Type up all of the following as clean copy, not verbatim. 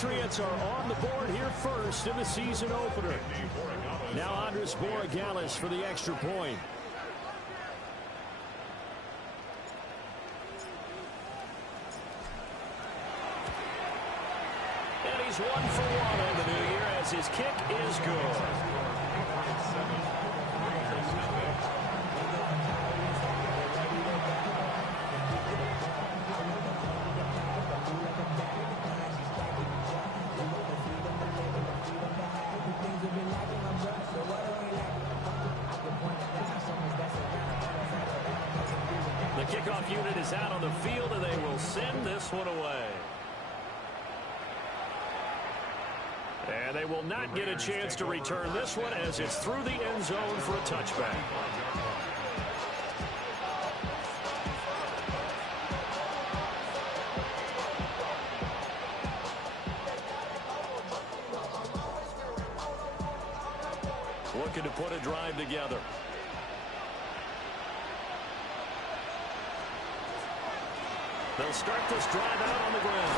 Patriots are on the board here first in the season opener. Now Andres Borregales for the extra point. And he's 1 for 1 on the new year as his kick is good. The kickoff unit is out on the field, and they will send this one away. And they will not get a chance to return this one as it's through the end zone for a touchback. Looking to put a drive together. They'll start this drive out on the ground.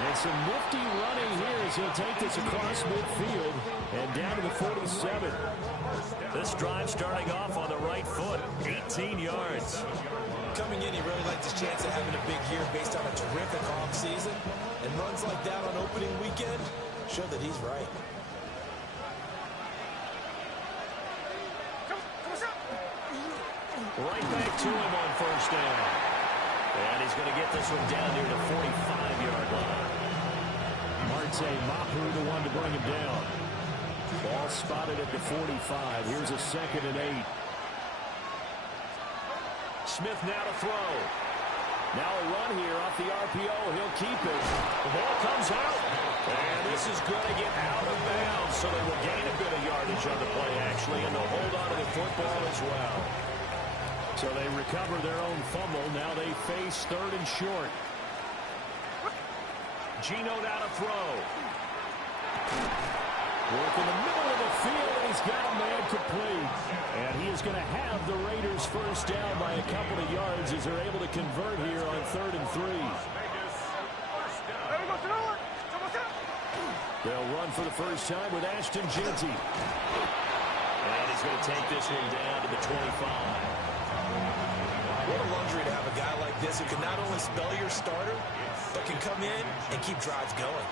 And some nifty running here as he'll take this across midfield and down to the 47. This drive starting off on the right foot, 18 yards. Coming in, he really liked his chance of having a big year based on a terrific offseason. And runs like that on opening weekend show that he's right. Right back to him on first down. And he's going to get this one down near the 45-yard line. Marte Mapu, the one to bring him down. Ball spotted at the 45. Here's a 2nd and 8. Smith now to throw. Now a run here off the RPO. He'll keep it. The ball comes out. And this is going to get out of bounds. So they will gain a bit of yardage on the play, actually, and they'll hold on to the football as well. So they recover their own fumble. Now they face 3rd and short. Gino now to throw. Work in the middle of the field, and he's got a man complete. And he is going to have the Raiders first down by a couple of yards as they're able to convert here on 3rd and 3. They'll run for the first time with Ashton Jeanty. And he's going to take this one down to the 25. What a luxury to have a guy like this who can not only spell your starter, but can come in and keep drives going.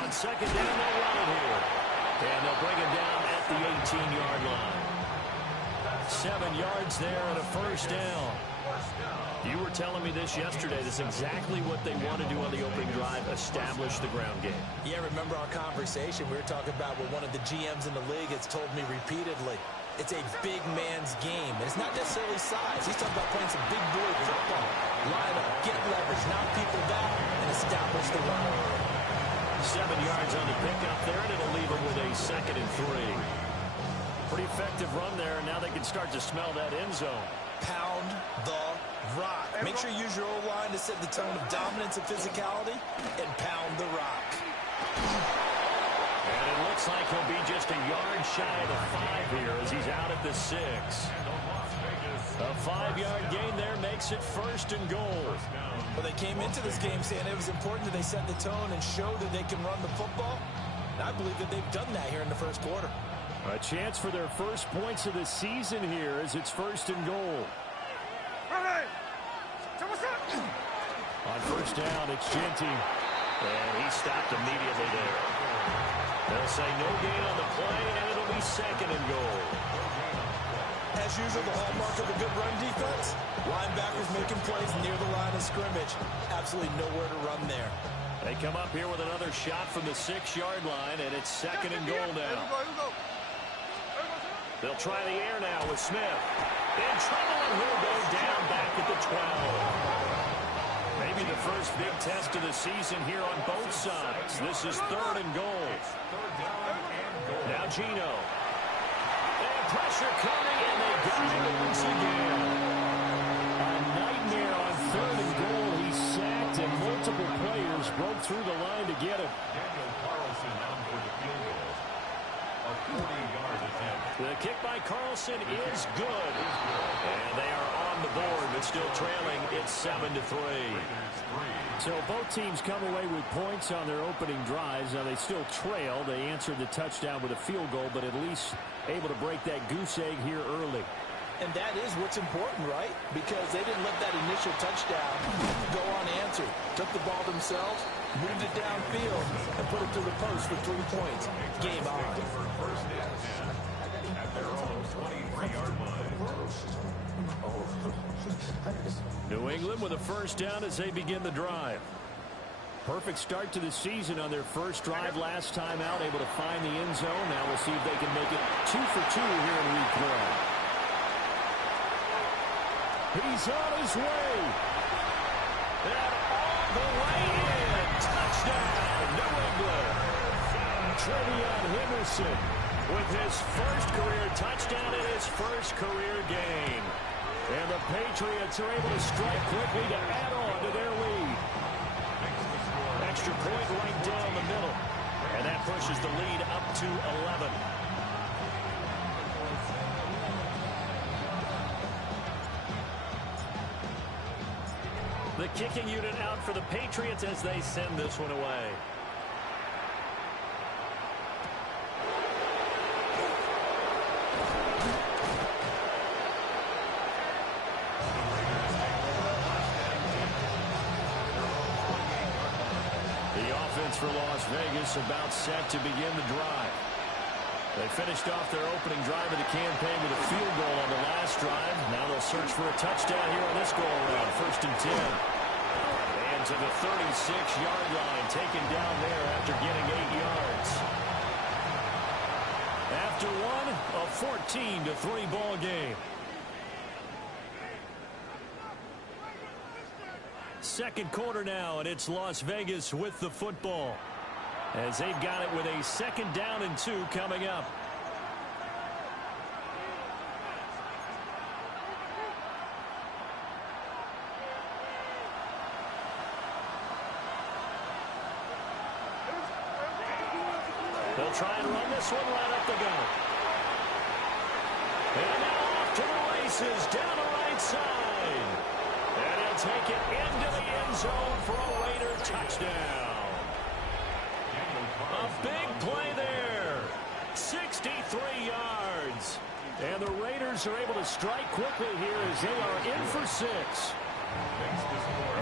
On 2nd down, they'll run it here. And they'll bring him down at the 18-yard line. 7 yards there and a first down. You were telling me this yesterday. This is exactly what they want to do on the opening drive, establish the ground game. Yeah, remember our conversation? We were talking about what one of the GMs in the league has told me repeatedly. It's a big man's game. And it's not necessarily size. He's talking about playing some big boy football. Line up, get leverage, knock people down, and establish the run. 7 yards on the pickup there, and it'll leave them with a 2nd and 3. Pretty effective run there, and now they can start to smell that end zone. Pound the rock. Make sure you use your O-line to set the tone of dominance and physicality, and pound the rock. And it looks like he'll be just a yard shy of the 5 here as he's out at the 6. A 5-yard gain there makes it 1st and goal. Well, they came into this game saying it was important that they set the tone and show that they can run the football. And I believe that they've done that here in the first quarter. A chance for their first points of the season here as it's 1st and goal. On first down, it's Jeanty. And he stopped immediately there. They'll say no gain on the play, and it'll be 2nd and goal. As usual, the hallmark of a good run defense, linebackers making plays near the line of scrimmage. Absolutely nowhere to run there. They come up here with another shot from the 6-yard line, and it's 2nd and goal now. They'll try the air now with Smith. In trouble, and he'll go down back at the 12. Maybe the first big test of the season here on both sides. This is 3rd and goal. Now Gino. And pressure coming, and they got him once again. A nightmare on 3rd and goal. He sacked, and multiple players broke through the line to get him. The kick by Carlson is good. And they are on the board, but still trailing. It's 7-3. So both teams come away with points on their opening drives. Now they still trail. They answered the touchdown with a field goal, but at least able to break that goose egg here early. And that is what's important, right? Because they didn't let that initial touchdown go unanswered. Took the ball themselves, moved it downfield, and put it to the post for 3 points. Game on. New England with a first down as they begin the drive. Perfect start to the season on their first drive last time out, able to find the end zone. Now we'll see if they can make it 2 for 2 here in week 1. He's on his way. And all the way in. Touchdown, New England. Trevion Henderson with his first career touchdown in his first career game. And the Patriots are able to strike quickly to add on to their lead. Extra point right down the middle. And that pushes the lead up to 11. The kicking unit out for the Patriots as they send this one away. The offense for Las Vegas about set to begin the drive. They finished off their opening drive of the campaign with a field goal on the last drive. Now they'll search for a touchdown here on this go-around. 1st and 10. And to the 36-yard line, taken down there after getting 8 yards. After one, a 14-3 ball game. Second quarter now, and it's Las Vegas with the football, as they've got it with a 2nd down and 2 coming up. They'll try and run this one right up the gut. And now off to the races down the right side. And he'll take it into the end zone for a Raider touchdown. A big play there. 63 yards. And the Raiders are able to strike quickly here as they are in for 6.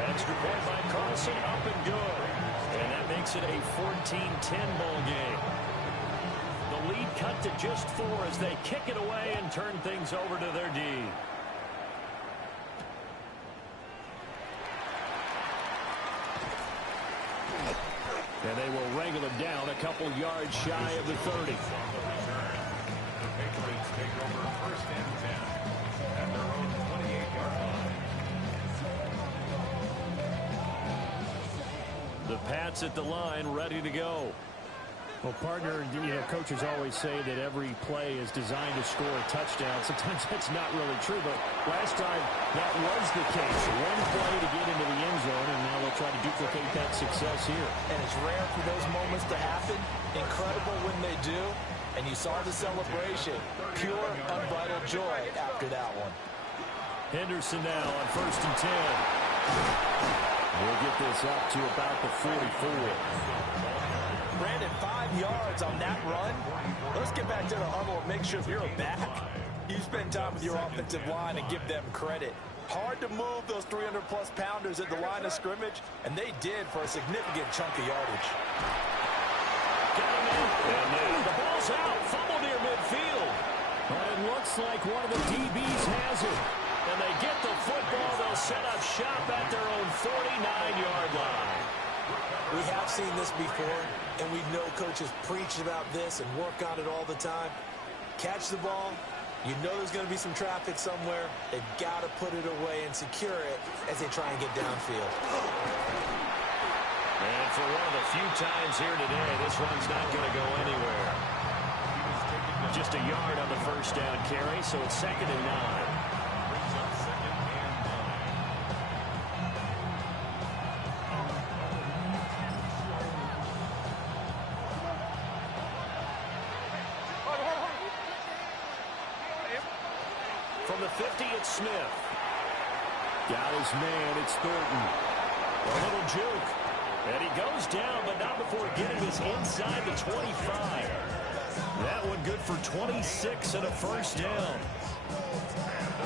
Extra point by Carlson, up and good. And that makes it a 14-10 ball game. The lead cut to just 4 as they kick it away and turn things over to their D. And they will wrangle him down a couple yards shy of the 30. The Patriots take over 1st and 10 at their own 28-yard line. The Pats at the line, ready to go. Well, partner, coaches always say that every play is designed to score a touchdown. Sometimes that's not really true, but last time that was the case. One play to get into the end zone, and now they'll try to duplicate that success here. And it's rare for those moments to happen. Incredible when they do. And you saw the celebration. Pure, unbridled joy after that one. Henderson now on 1st and 10. We'll get this up to about the 44. Brandon, 5 yards on that run. Let's get back to the huddle and make sure if you're a back, you spend time with your offensive line and give them credit. Hard to move those 300-plus pounders at the line of scrimmage, and they did for a significant chunk of yardage. Got him in. And now the ball's out. Fumble near midfield. But it looks like one of the DBs has it. And they get the football. They'll set up shop at their own 49-yard line. We have seen this before, and we know coaches preach about this and work on it all the time. Catch the ball. You know there's going to be some traffic somewhere. They've got to put it away and secure it as they try and get downfield. And for one of the few times here today, this run's not going to go anywhere. Just a yard on the first down carry, so it's 2nd and 9. the 50, it's Smith. Got his man, it's Thornton. A little juke. And he goes down, but not before getting this inside the 25. That one good for 26 and a first down.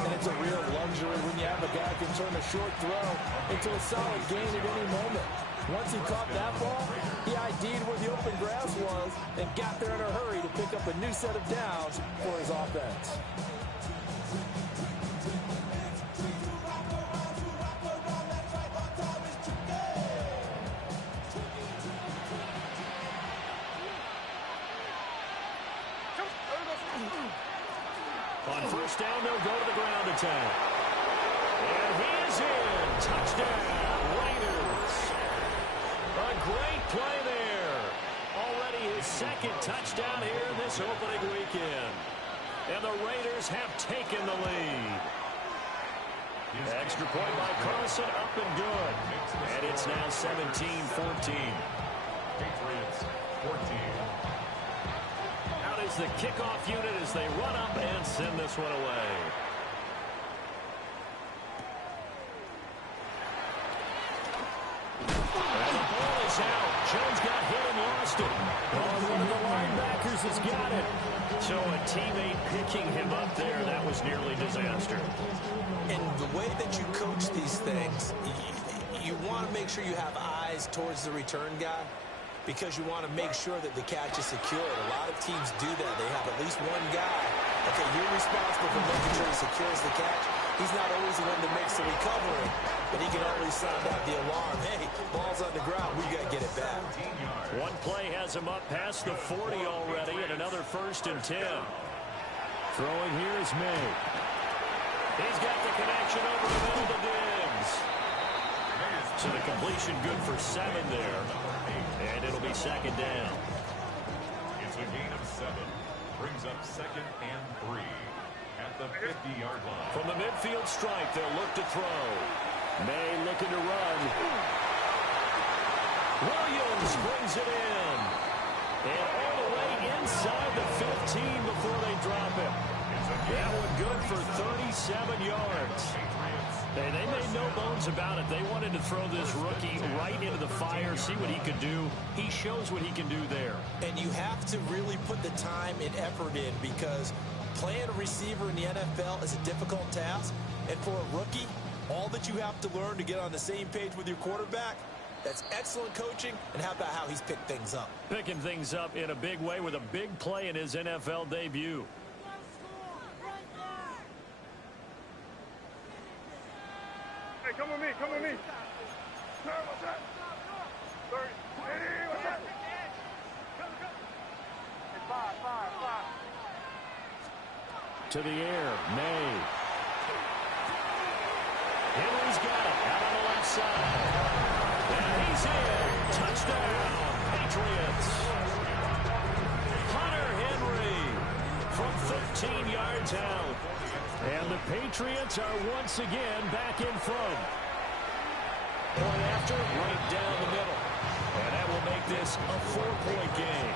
And it's a real luxury when you have a guy who can turn a short throw into a solid gain at any moment. Once he caught that ball, he ID'd where the open grass was and got there in a hurry to pick up a new set of downs for his offense. On first down, they'll go to the ground attack. And he is in. Touchdown, Raiders. A great play there. Already his second touchdown here this opening weekend. And the Raiders have taken the lead. Extra point by Carlson, up and good. And it's now 17-14. Patriots 14. Out is the kickoff unit as they run up and send this one away. And the ball is out. Jones got hit and lost it. One of the linebackers has got it. So a teammate picking him up there, that was nearly disaster. And the way that you coach these things, you want to make sure you have eyes towards the return guy, because you want to make sure that the catch is secured. A lot of teams do that. They have at least one guy. Okay, you're responsible for making sure he secures the catch. He's not always the one that makes the recovery, but he can always sound out the alarm. Hey, ball's on the ground. We got to get it back. One play has him up past the 40 already, and another 1st and 10. Throwing here is May. He's got the connection over the middle to Diggs. So the completion good for 7 there. And it'll be 2nd down. It's a gain of 7. Brings up 2nd and 3 at the 50-yard line. From the midfield stripe, they'll look to throw. May looking to run. Williams brings it in. And all the way inside the 15 before they drop it. That one good for 37 yards. Hey, they made no bones about it. They wanted to throw this rookie right into the fire, see what he could do. He shows what he can do there. And you have to really put the time and effort in, because playing a receiver in the NFL is a difficult task. And for a rookie, all that you have to learn to get on the same page with your quarterback, that's excellent coaching. And how about how he's picked things up? Picking things up in a big way with a big play in his NFL debut. Hey, come with me, come with me. Sir, what's that? 30. Hey, what's that? It's 5. To the air, May. Henry's got it out on the left side. And he's in. Touchdown, Patriots. Hunter Henry from 15 yards out. And the Patriots are once again back in front. Point after, right down the middle. And that will make this a 4-point game.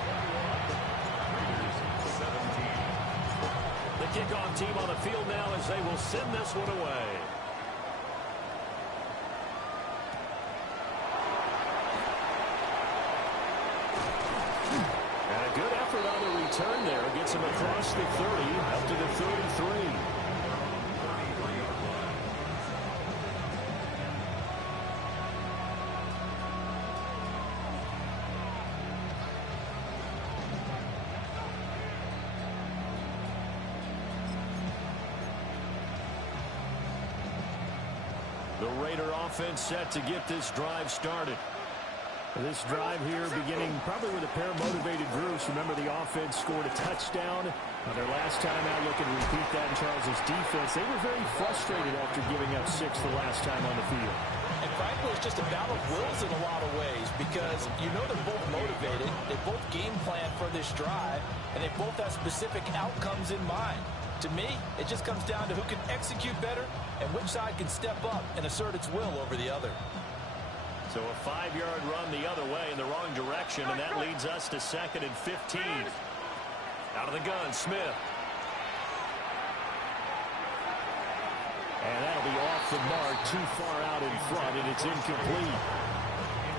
The kickoff team on the field now as they will send this one away. And a good effort on the return there. Gets him across the 30 up to the 33. The Raider offense set to get this drive started. This drive here beginning probably with a pair of motivated groups. Remember, the offense scored a touchdown their last time out. Looking to repeat that in Charles's defense. They were very frustrated after giving up 6 the last time on the field. And frankly, it's just a battle of wills in a lot of ways, because you know they're both motivated. They both game plan for this drive, and they both have specific outcomes in mind. To me, it just comes down to who can execute better and which side can step up and assert its will over the other. So a 5-yard run the other way in the wrong direction, and that leads us to 2nd and 15. Out of the gun, Smith. And that'll be off the mark, too far out in front, and it's incomplete.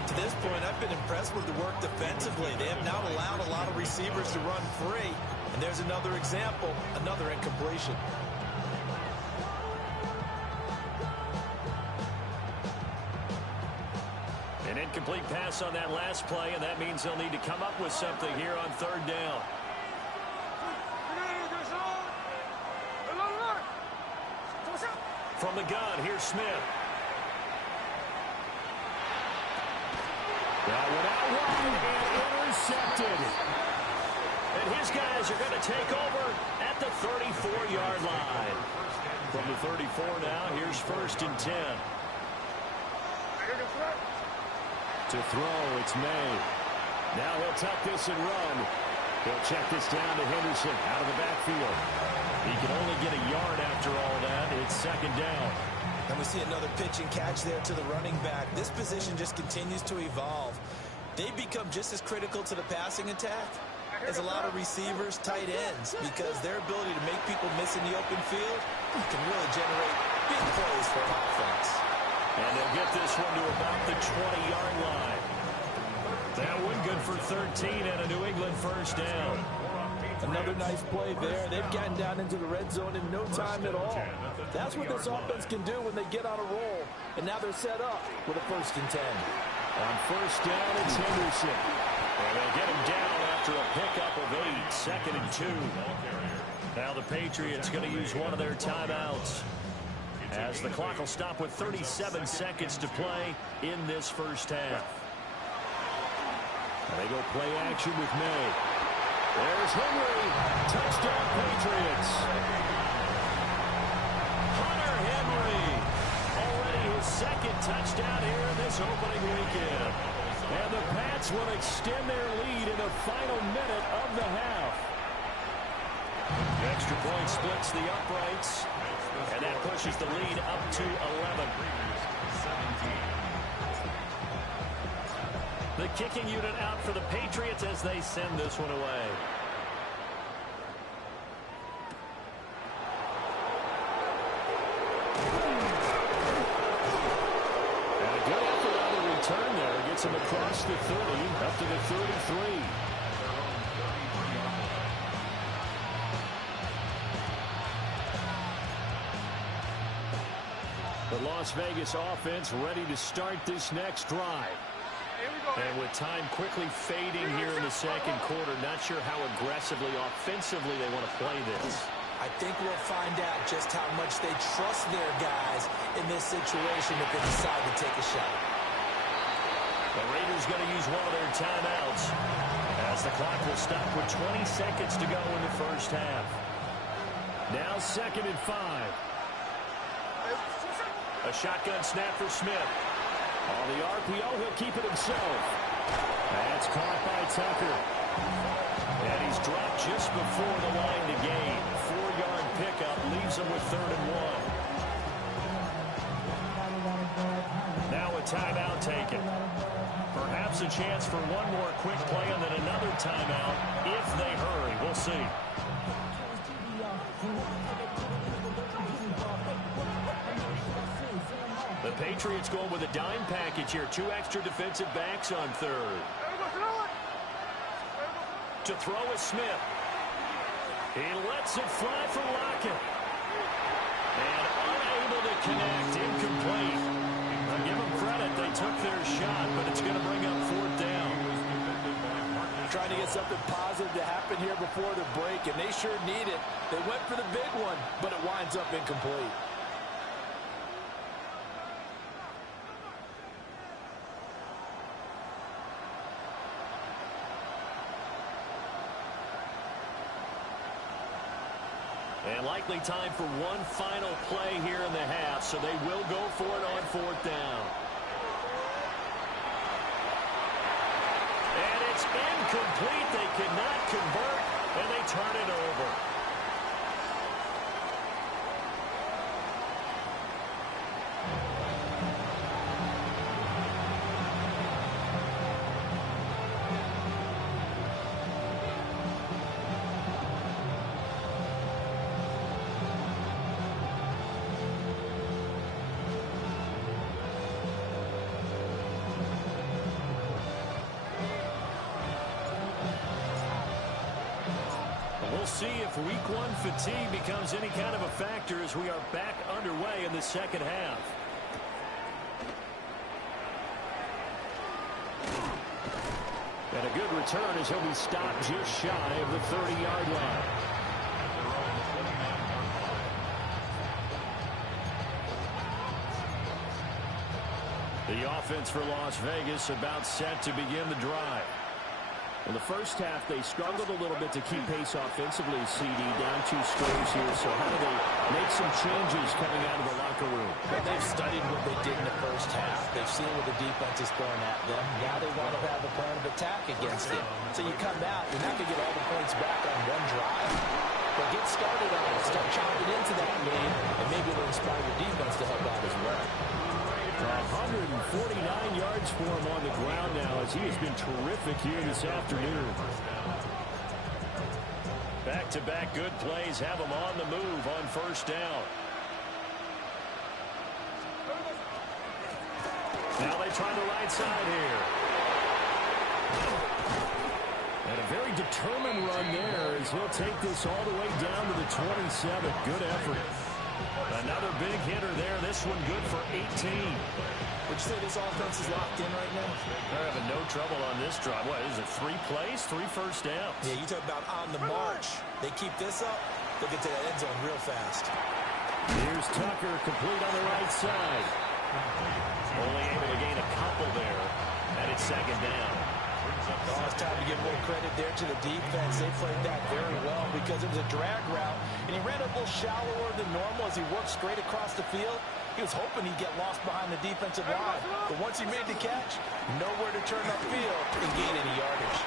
To this point, I've been impressed with the work defensively. They have not allowed a lot of receivers to run free. And there's another example, another incompletion. An incomplete pass on that last play, and that means they'll need to come up with something here on third down. From the gun, here's Smith. That went out wide and intercepted. And his guys are going to take over at the 34-yard line. From the 34 now, here's 1st and 10. To throw, it's May. Now he'll tuck this and run. He'll check this down to Henderson out of the backfield. He can only get a yard after all that. It's 2nd down. And we see another pitch and catch there to the running back. This position just continues to evolve. They become just as critical to the passing attack as a lot of receivers, tight ends, because their ability to make people miss in the open field can really generate big plays for an offense. And they'll get this one to about the 20-yard line. That one good for 13 and a New England 1st down. Another nice play there. They've gotten down into the red zone in no time at all. That's what this offense can do when they get on a roll. And now they're set up with a 1st and 10. On 1st down, it's Henderson. And they'll get him down after a pickup of 8. 2nd and 2. Now the Patriots going to use one of their timeouts, as the clock will stop with 37 seconds to play in this 1st half. And they go play action with May. There's Henry. Touchdown, Patriots. Hunter Henry. Already his 2nd touchdown here in this opening weekend. And the Pats will extend their lead in the final minute of the half. Extra point splits the uprights. And that pushes the lead up to 11. The kicking unit out for the Patriots as they send this one away. And a good effort on the return there. Gets him across the 30, up to the 33. The Las Vegas offense ready to start this next drive. And with time quickly fading here in the 2nd quarter, not sure how aggressively, offensively they want to play this. I think we'll find out just how much they trust their guys in this situation if they decide to take a shot. The Raiders going to use one of their timeouts, as the clock will stop with 20 seconds to go in the 1st half. Now 2nd and 5. A shotgun snap for Smith. On the RPO, he'll keep it himself. That's caught by Tucker. And he's dropped just before the line to gain. 4-yard pickup leaves him with 3rd and 1. Now a timeout taken. Perhaps a chance for one more quick play and then another timeout if they hurry. We'll see. The Patriots going with a dime package here. 2 extra defensive backs on 3rd. To throw is Smith. He lets it fly for Lockett. And unable to connect. Incomplete. I'll give them credit. They took their shot, but it's going to bring up 4th down. Trying to get something positive to happen here before the break, and they sure need it. They went for the big one, but it winds up incomplete. And likely time for one final play here in the half, so they will go for it on 4th down. And it's incomplete. They cannot convert, and they turn it over. We'll see if week one fatigue becomes any kind of a factor as we are back underway in the second half. And a good return as he'll be stopped just shy of the 30-yard line. The offense for Las Vegas about set to begin the drive. In the first half, they struggled a little bit to keep pace offensively, CD, down 2 scores here. So how do they make some changes coming out of the locker room? Well, they've studied what they did in the first half. They've seen what the defense is throwing at them. Now they want to have a plan of attack against it. So you come out, you're not going to get all the points back on one drive. But get started on it. Start chopping into that lead, and maybe it'll inspire your defense to help out as well. 149 yards for him on the ground now as he has been terrific here this afternoon. Back-to-back good plays have him on the move on first down. Now they try the right side here. And a very determined run there as he'll take this all the way down to the 27. Good effort. Another big hitter there. This one good for 18. Would you say this offense is locked in right now? They're having no trouble on this drive. What, is it 3 plays, 3 first downs? Yeah, you talk about on the march. They keep this up, they'll get to that end zone real fast. Here's Tucker, complete on the right side. Only able to gain a couple there. And it's second down. Oh, it's time to give a little credit there to the defense. They played that very well because it was a drag route, and he ran a little shallower than normal as he worked straight across the field. He was hoping he'd get lost behind the defensive line. But once he made the catch, nowhere to turn upfield and gain any yardage.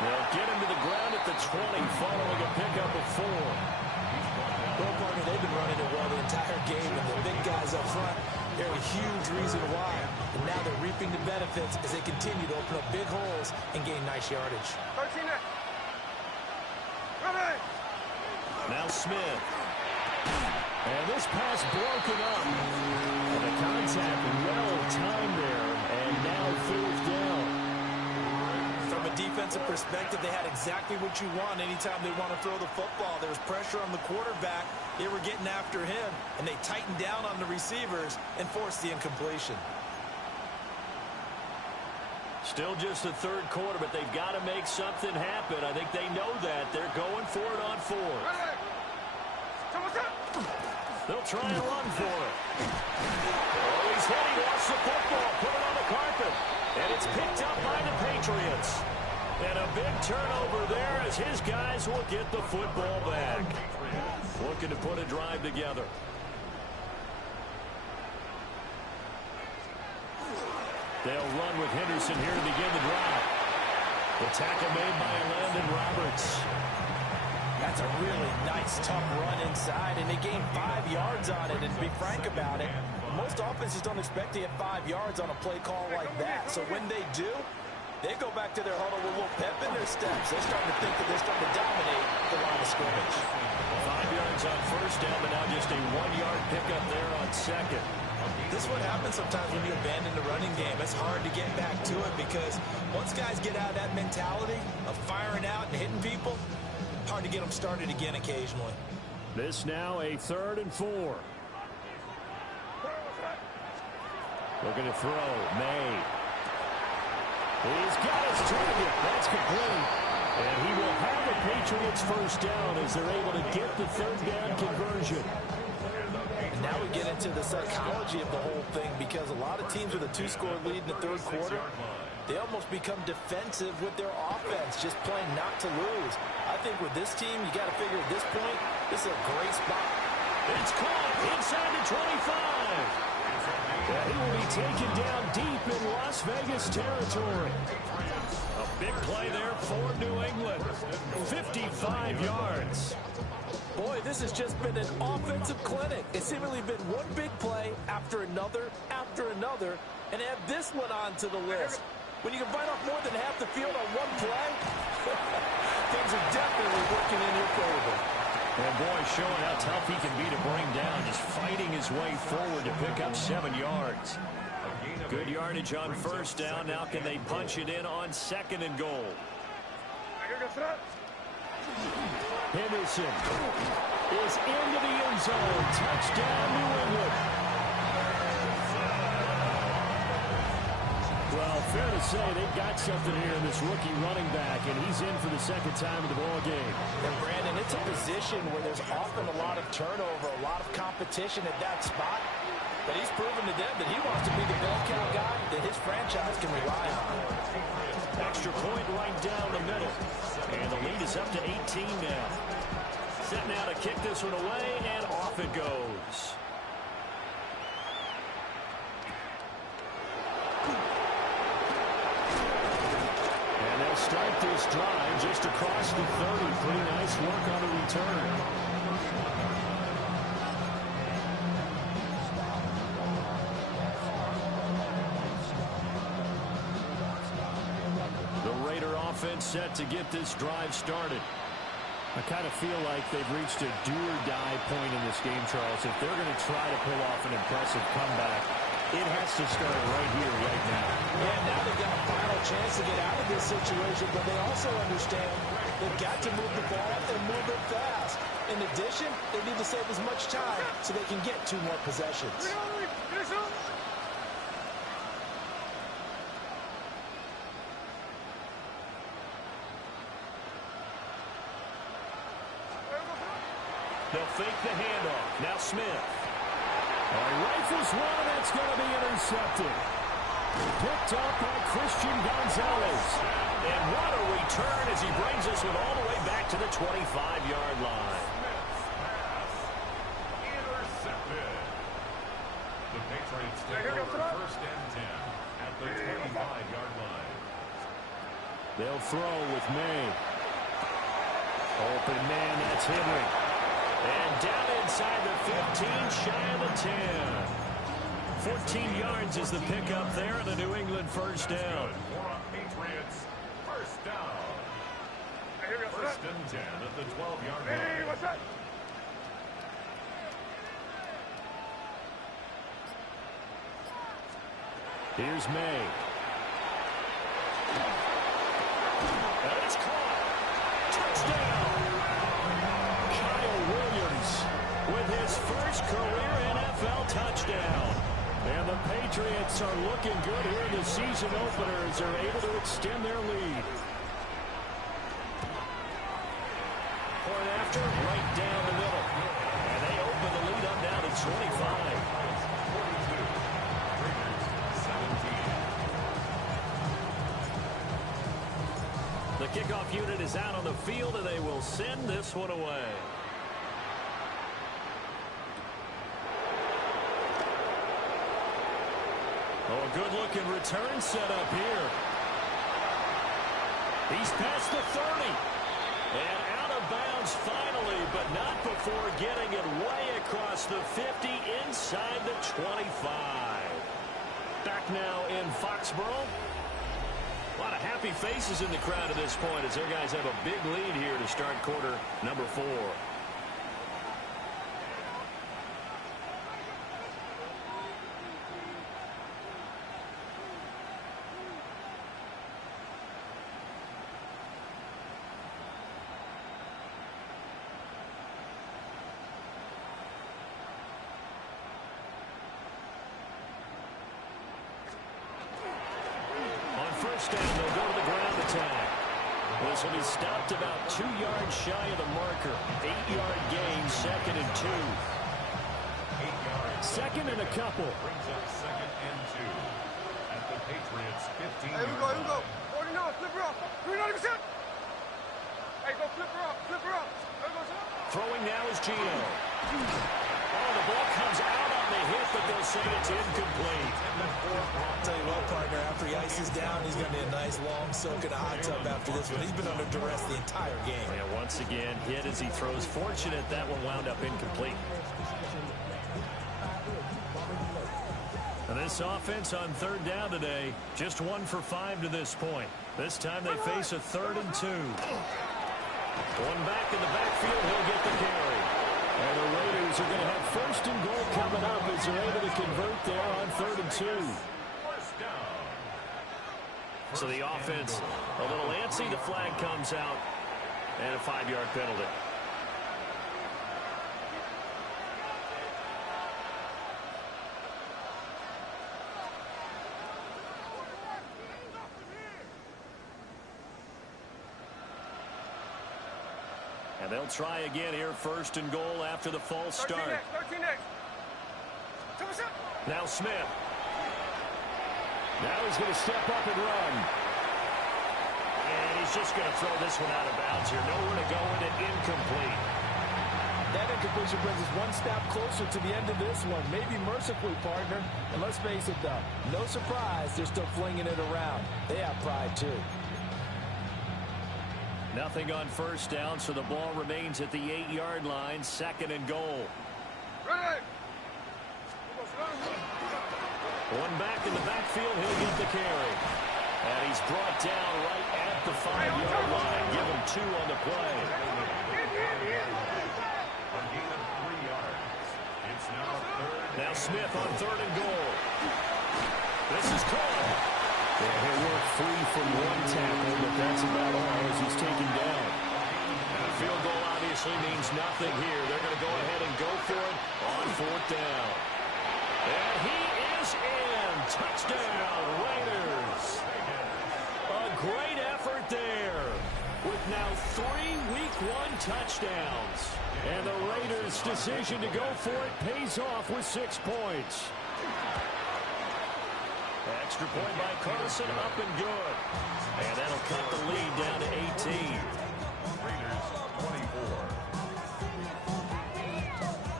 They'll get him to the ground at the 20 following a pickup of 4. Well, partner, they've been running it well the entire game, and the big guys up front, they're a huge reason why. And now they're reaping the benefits as they continue to open up big holes and gain nice yardage. 13 there. Ready. Now Smith. And this pass broken up. And the contact well timed there. And now 4th down. From a defensive perspective, they had exactly what you want anytime they want to throw the football. There was pressure on the quarterback. They were getting after him, and they tightened down on the receivers and forced the incompletion. Still just the 3rd quarter, but they've got to make something happen. I think they know that. They're going for it on 4. They'll try and run for it. Oh, he's hit. He lost the football. Put it on the carpet. And it's picked up by the Patriots. And a big turnover there as his guys will get the football back. Looking to put a drive together. They'll run with Henderson here to begin the drive. The tackle made by Landon Roberts. That's a really nice, tough run inside, and they gained 5 yards on it. And to be frank about it, most offenses don't expect to get 5 yards on a play call like that. So when they do, they go back to their huddle with a little pep in their steps. They're starting to think that they're starting to dominate the line of scrimmage. 5 yards on first down, but now just a 1-yard pickup there on second. This is what happens sometimes when you abandon the running game. It's hard to get back to it because once guys get out of that mentality of firing out and hitting people, hard to get them started again occasionally. This now a 3rd and 4. Looking to throw. May. He's got his target. That's complete. And he will have the Patriots first down as they're able to get the 3rd down conversion. And now we get into the psychology of the whole thing because a lot of teams with a 2-score lead in the 3rd quarter, they almost become defensive with their offense, just playing not to lose. I think with this team, you got to figure at this point, this is a great spot. It's caught inside the 25. And he will be taken down deep in Las Vegas territory. A big play there for New England. 55 yards. Boy, this has just been an offensive clinic. It's seemingly been one big play after another, and add this one onto the list. When you can bite off more than half the field on one play, things are definitely working in your favor. And boy, showing how tough he can be to bring down, just fighting his way forward to pick up 7 yards. Good yardage on first down. Now can they punch it in on 2nd and goal? Henderson is into the end zone. Touchdown, New England. Well, fair to say they've got something here in this rookie running back, and he's in for the second time in the ball game. And Brandon, it's a position where there's often a lot of turnover, a lot of competition at that spot. But he's proven to them that he wants to be the bell cow guy that his franchise can rely on. Extra point right down the middle. And the lead is up to 18 now. Set now to kick this one away, and off it goes. And they'll start this drive just across the 30. Pretty nice work on the return. Offense set to get this drive started. I kind of feel like they've reached a do-or-die point in this game, Charles. If they're going to try to pull off an impressive comeback, it has to start right here, right now. Yeah, now they've got a final chance to get out of this situation, but they also understand they've got to move the ball and move it fast. In addition, they need to save as much time so they can get 2 more possessions. They'll fake the handoff. Now Smith. Rifles one, and that's going to be intercepted. Picked up by Christian Gonzalez. And what a return as he brings us all the way back to the 25-yard line. Intercepted. The Patriots take over first and 10 at the 25-yard line. They'll throw with May. Open man, that's Henry. And down inside the 15, shy of the 10. 14 yards is the pickup there, and a New England first down. Patriots, first down. First and 10 at the 12-yard line. Here's May. And it's caught. Touchdown. With his first career NFL touchdown. And the Patriots are looking good here in the season opener as they're able to extend their lead. Point after, right down the middle. And they open the lead up now to 25. 17. The kickoff unit is out on the field, and they will send this one away. Oh, a good-looking return set up here. He's past the 30. And out of bounds finally, but not before getting it way across the 50 inside the 25. Back now in Foxborough. A lot of happy faces in the crowd at this point as their guys have a big lead here to start quarter number 4. First down, they'll go to the ground attack. This will be stopped about 2 yards shy of the marker. 8-yard gain, second and 2. 8 yards. Second and a couple. Brings up second and 2 at the Patriots 15. Hey, here we go. 49, flip her up. 390%. Hey, go flip her up. Flip her up. Throwing now is Gino. Oh, the ball comes out on the hit, but they'll say it's incomplete. I'll tell you what, partner, after he ices down, he's going to be a nice long soak in a hot tub after this one. He's been under duress the entire game. And once again, hit as he throws. Fortunate that one wound up incomplete. And this offense on third down today, just 1 for 5 to this point. This time they face a 3rd and 2. One back in the backfield, he'll get the carry. And the Raiders are going to have first and goal coming up as they're able to convert there on 3rd and 2. So the offense a little antsy. The flag comes out and a 5-yard penalty. And they'll try again here, 1st and goal after the false start. 13 next. Now Smith. Now he's going to step up and run. And he's just going to throw this one out of bounds here. Nowhere to go with it, incomplete. That incompletion brings us one step closer to the end of this one. Maybe mercifully, partner. And let's face it, though, no surprise, they're still flinging it around. They have pride, too. Nothing on 1st down, so the ball remains at the 8-yard line, 2nd and goal. Ready. One back in the backfield, he'll get the carry. And he's brought down right at the 5-yard line. Give him 2 on the play. A gain of 3 yards. It's now 3rd. Now Smith on 3rd and goal. This is caught. And he'll work free from one tackle, but that's about all as he's taken down. And a field goal obviously means nothing here. They're going to go ahead and go for it on 4th down. And he is in. Touchdown, Raiders. A great effort there with now 3 Week 1 touchdowns. And the Raiders' decision to go for it pays off with 6 points. Extra point by Carlson, up and good. And that'll cut the lead down to 18. Raiders 24.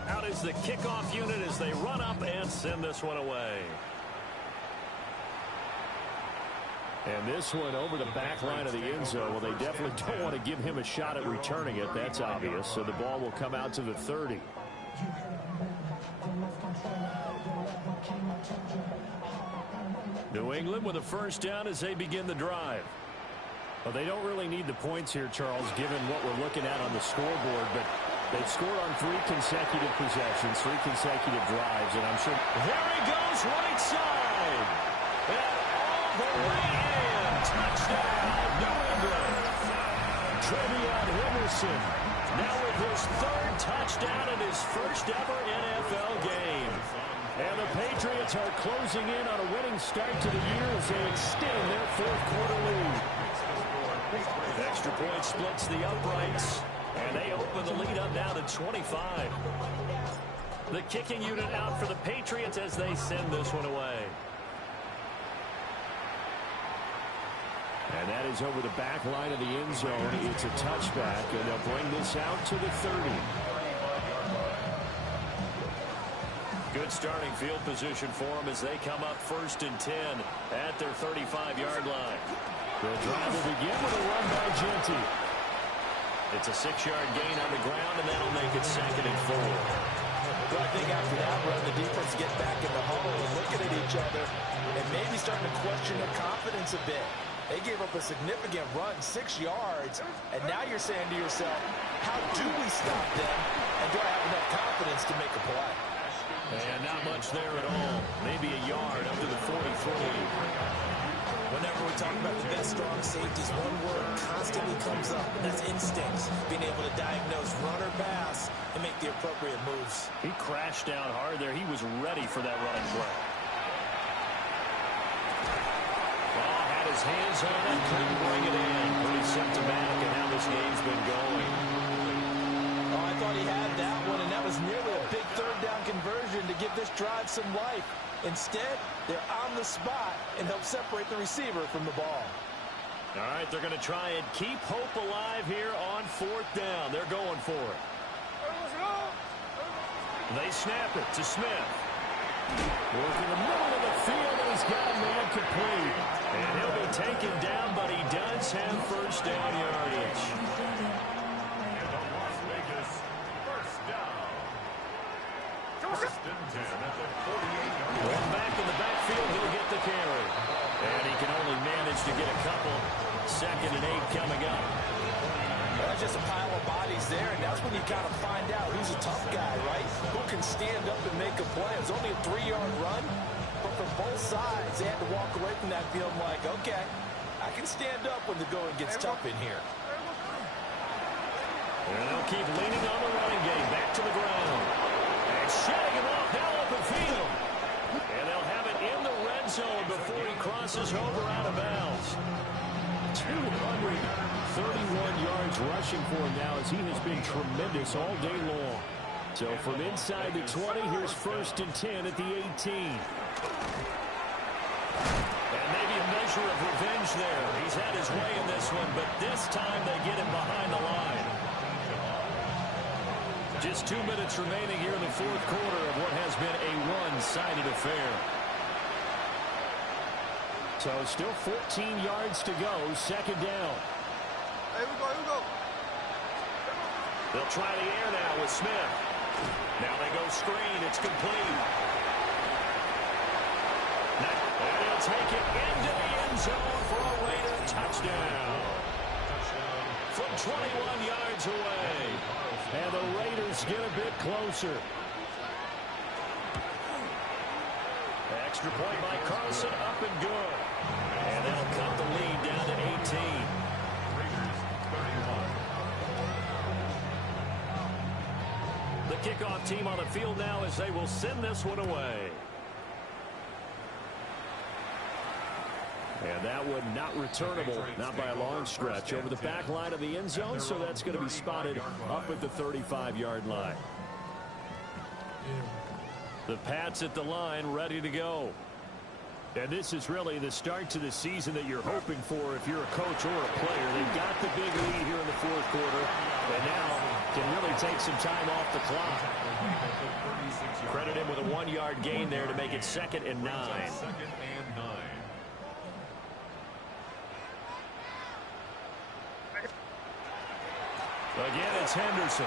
Out is the kickoff unit as they run up and send this one away. And this one over the back line of the end zone. Well, they definitely don't want to give him a shot at returning it. That's obvious. So the ball will come out to the 30. New England with a 1st down as they begin the drive. Well, they don't really need the points here, Charles, given what we're looking at on the scoreboard. But they've scored on 3 consecutive possessions, 3 consecutive drives. And I'm sure... There he goes, right side. And all the way in. Touchdown, New England. Trevion Henderson now with his 3rd touchdown in his 1st ever NFL game. And the Patriots are closing in on a winning start to the year as they extend their 4th quarter lead. Extra point splits the uprights, and they open the lead up now to 25. The kicking unit out for the Patriots as they send this one away. And that is over the back line of the end zone. It's a touchback, and they'll bring this out to the 30. Good starting field position for them as they come up 1st and 10 at their 35-yard line. The drive will begin with a run by Genty. It's a 6-yard gain on the ground, and that'll make it 2nd and 4. But I think after that run, the defense get back in the huddle and looking at each other and maybe starting to question their confidence a bit. They gave up a significant run, 6 yards, and now you're saying to yourself, how do we stop them, and do I have enough confidence to make a play? And not much there at all. Maybe a yard up to the 43. Whenever we talk about the best strong safeties, one word constantly comes up, and that's instincts. Being able to diagnose run or pass and make the appropriate moves. He crashed down hard there. He was ready for that running play. Ball had his hands on it, couldn't bring it in. Pretty symptomatic of how this game's been going. Oh, I thought he had that one, and that was nearly a big 3rd down conversion to give this drive some life. Instead, they're on the spot and help separate the receiver from the ball. All right, they're going to try and keep hope alive here on 4th down. They're going for it. They snap it to Smith. Working the middle of the field, and he's got a man complete. And he'll be taken down, but he does have 1st down yardage. And the Las Vegas 1st down. 1st and 10 at the 48-yard line. One back in the backfield, he'll get the carry. And he can only manage to get a couple. 2nd and 8 coming up. That's just a pile of bodies there, and that's when you kind of find out who's a tough guy, right? Who can stand up and make a play. It was only a 3-yard run, but from both sides, they had to walk away from that field like, okay, I can stand up when the going gets tough in here. And they'll keep leaning on the running game. Back to the ground. And shedding him off now open field. And they'll have it in the red zone before he crosses over out of bounds. 231 yards rushing rushing for him now as he has been tremendous all day long. So from inside the 20, here's 1st and 10 at the 18. And maybe a measure of revenge there. He's had his way in this one, but this time they get him behind the line. Just 2 minutes remaining here in the 4th quarter of what has been a one-sided affair. So still 14 yards to go, 2nd down. Hey, here we go. They'll try the air now with Smith. Now they go screen. It's complete. And he'll take it into the end zone for a Raider touchdown. From 21 yards away. And the Raiders get a bit closer. Extra point by Carlson, up and good. And that'll cut the lead down to 18. Raiders 31. The kickoff team on the field now as they will send this one away. And that one not returnable, not by a long stretch, over the back line of the end zone, so that's going to be spotted up at the 35-yard line. The Pats at the line, ready to go. And this is really the start to the season that you're hoping for if you're a coach or a player. They've got the big lead here in the 4th quarter, and now can really take some time off the clock. Credit him with a 1-yard gain there to make it 2nd and 9. 2nd and 9. Again, it's Henderson.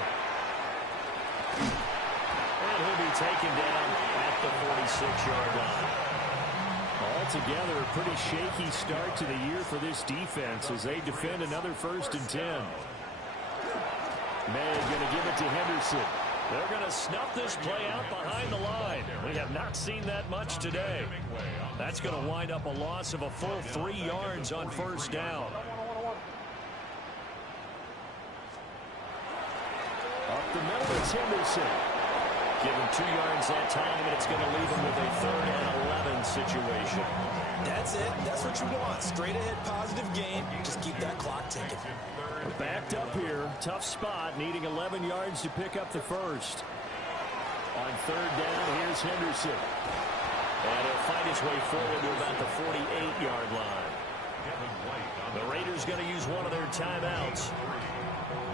And he'll be taken down at the 46-yard line. Altogether, a pretty shaky start to the year for this defense as they defend another 1st and 10. May going to give it to Henderson. They're going to snuff this play out behind the line. We have not seen that much today. That's going to wind up a loss of a full 3 yards on 1st down. Up the middle, it's Henderson. Give him 2 yards that time, and it's going to leave him with a 3rd and 11 situation. That's it. That's what you want. Straight ahead, positive gain. Just keep that clock ticking. Backed up here. Tough spot, needing 11 yards to pick up the 1st. On 3rd down, here's Henderson. And he'll find his way forward to about the 48-yard line. The Raiders going to use one of their timeouts,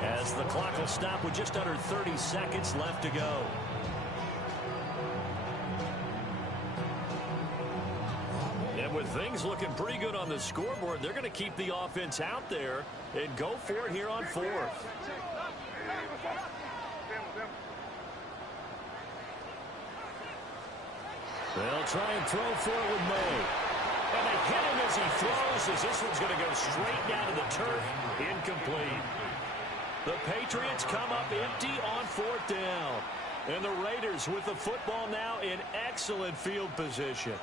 as the clock will stop with just under 30 seconds left to go. And with things looking pretty good on the scoreboard, they're going to keep the offense out there and go for it here on 4th. They'll try and throw for it with May. And they hit him as he throws, as this one's going to go straight down to the turf. Incomplete. The Patriots come up empty on 4th down. And the Raiders with the football now in excellent field position.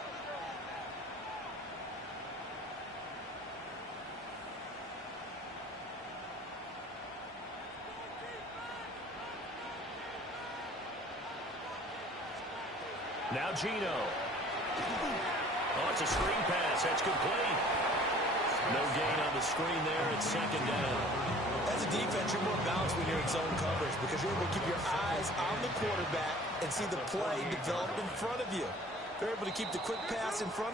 Now Gino. Oh, it's a screen pass. That's complete. No gain on the screen there. It's 2nd down. As a defense, you're more balanced when you're in zone coverage because you're able to keep your eyes on the quarterback and see the play develop in front of you. They're able to keep the quick pass in front of